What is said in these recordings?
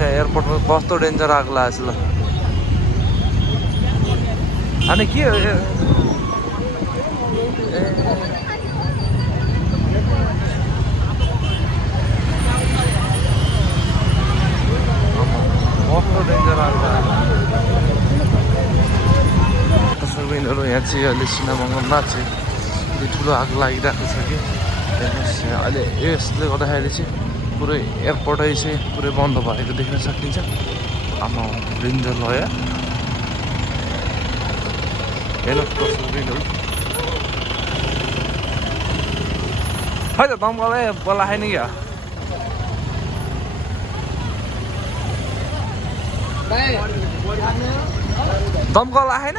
हेर्नुहोस् यहाँ एयरपोर्टमा कस्तो डेन्जर आग लागेछ ल अनि के हो यो कस्तो डेन्जर आग तस्बिरहरू यहाँ चाहिँ अहिले सिनेमामा चाहिँ ठुलो आग लागिरहेको छ कि हेर्नुहोस् अहिले यसले गर्दाखेरि चाहिँ पुरै एयरपोर्टै चाहिँ पुरै बन्द भएको देख्न सकिन्छ आमा डेन्जर भयो यार हेर्नुहोस् तस्बिरहरू खै त दमकलै बोलाएन क्या दमकल आएन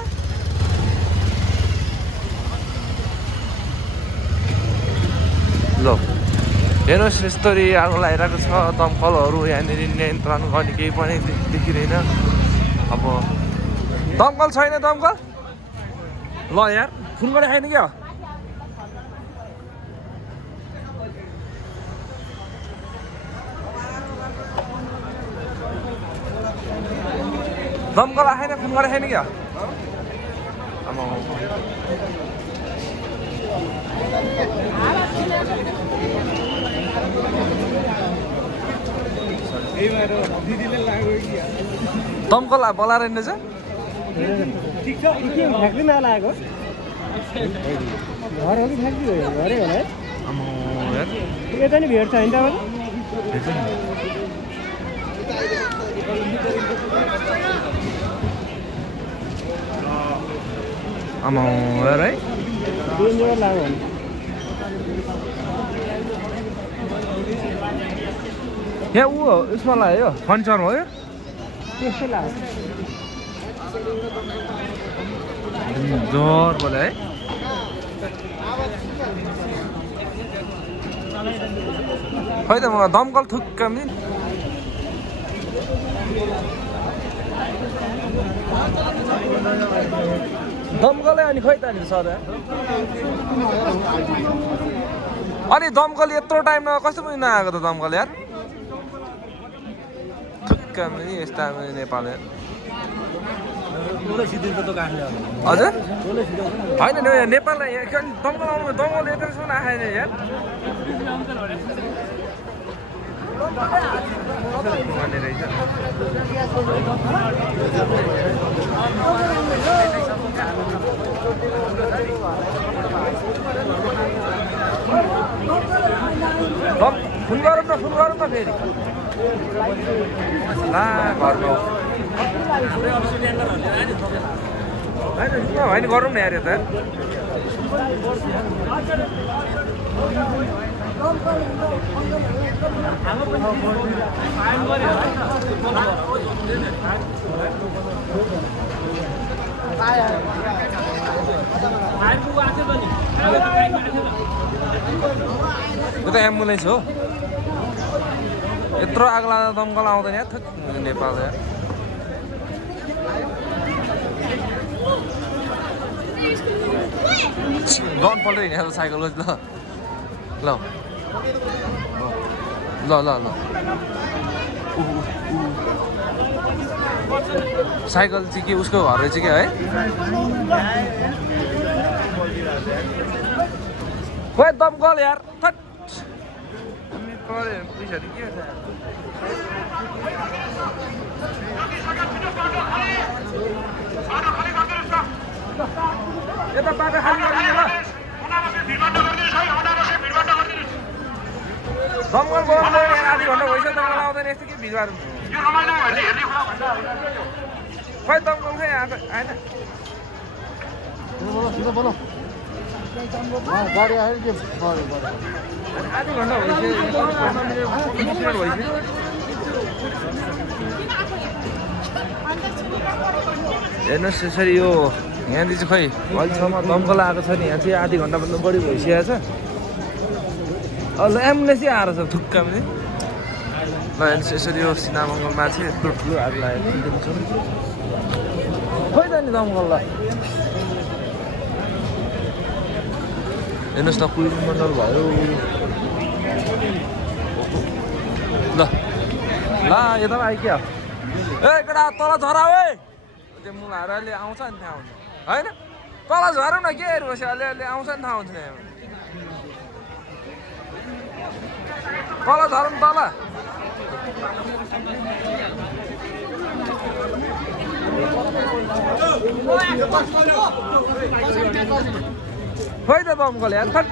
ल हेर्नुहोस् यस्तरी आगो लागिरहेको छ दमकलहरू यहाँनिर नियन्त्रण गर्ने केही पनि देखिँदैन अब दमकल छैन दमकल ल यार फोन गरेर आएन क्या दमकल आएन फोन गरेर आएन क्या दमकल बोलाएर रहेछ ठिक छ के फ्याक्ट्री नलागेको घर हो कि फ्याक्ट्री हो घरै होला है यता नि भेट्छ होइन आमा हेर है डेन्जर लाग्यो भने यहाँ ऊ हो उसमा लाग्यो फर्निचर हो यो त्यस्तै लाग्यो जोर बोले है खै त म दमकल थुक्कम नि दमकलै अनि खै त नि सधैँ अनि दमकल यत्रो टाइममा कस्तो पनि नआएको त दमकल यार थुक्कम नि यस्ता नेपाल यार हजुर होइन नि नेपाललाई यहाँ दमकल आउनु दमकल यत्रोसम्म आएन यार भन्ने रहेछ फोन गरौँ न फेरि ला घरमा होइन गरौँ न यार यता यो त एम्बुलेन्स हो यत्रो आग लाग्दा दमकल आउँदैन यार थुक नेपाल यार गन पल्टै हिँडेको साइकल ल ल ल ल ल साइकल चाहिँ के उसको घर रहेछ क्या है खोइ दमकल यार थट पैसा के यता बाटो खाली गरिदिनु ल दमकल बोलाउँदा आधी घन्टा भइसक्यो दमकल आउँदैन यस्तो के भिडभाड खै दमकल खै आएको आएन गाडी आयो के आधी घन्टा भइसक्यो हेर्नुहोस् यसरी यो यहाँनिर चाहिँ खै अहिलेसम्म दमकल आएको छ नि यहाँ चाहिँ आधी घन्टाभन्दा बढी भइसकेको छ ल एम्बुलेन्सै आएर छ थुक्का पनि ल हेर्नुहोस् यसरी यो सिनामङ्गलमा चाहिँ यत्रो ठुलो आग लागेको छ खोइ त नि दमकल ल हेर्नुहोस् न कुइरो मण्डल भयो ल ल यता आइक्यो ए केटा तल झरा है त्यो मुलाहरू अहिले आउँछ नि थाहा हुन्छ होइन तल झरौँ न के हेर्नुहोस् अलिअलि आउँछ नि थाहा हुन्छ नि तल झरौँ तल खोइ त बमकल यार खट